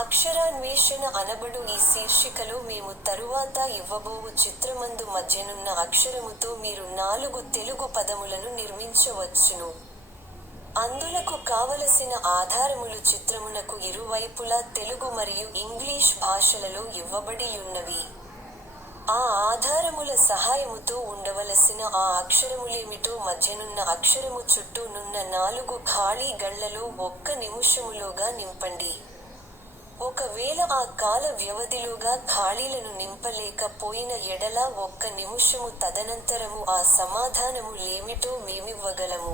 అక్షరాన్వేషణ అనబడు ఈ శీర్షికలో మేము తరువాత ఇవ్వబోవు చిత్రమందు మధ్యనున్న అక్షరముతో మీరు 4 తెలుగు పదములను నిర్మించవచ్చును. అందులకు కావలసిన ఆధారములు చిత్రమునకు ఇరువైపులా తెలుగు మరియు ఇంగ్లీష్ భాషలలో ఇవ్వబడియున్నవి. ఆ ఆధారముల సహాయముతో ఉండవలసిన ఆ అక్షరములేమిటో మధ్యనున్న అక్షరము చుట్టూ నున్న 4 ఖాళీ గళ్లలో 1 నిముషములోగా నింపండి. ఒకవేళ ఆ కాల వ్యవధిలోగా ఖాళీలను నింపలేక పోయిన ఎడల 1 నిముషము తదనంతరము ఆ సమాధానము లేమిటో మేమివ్వగలము.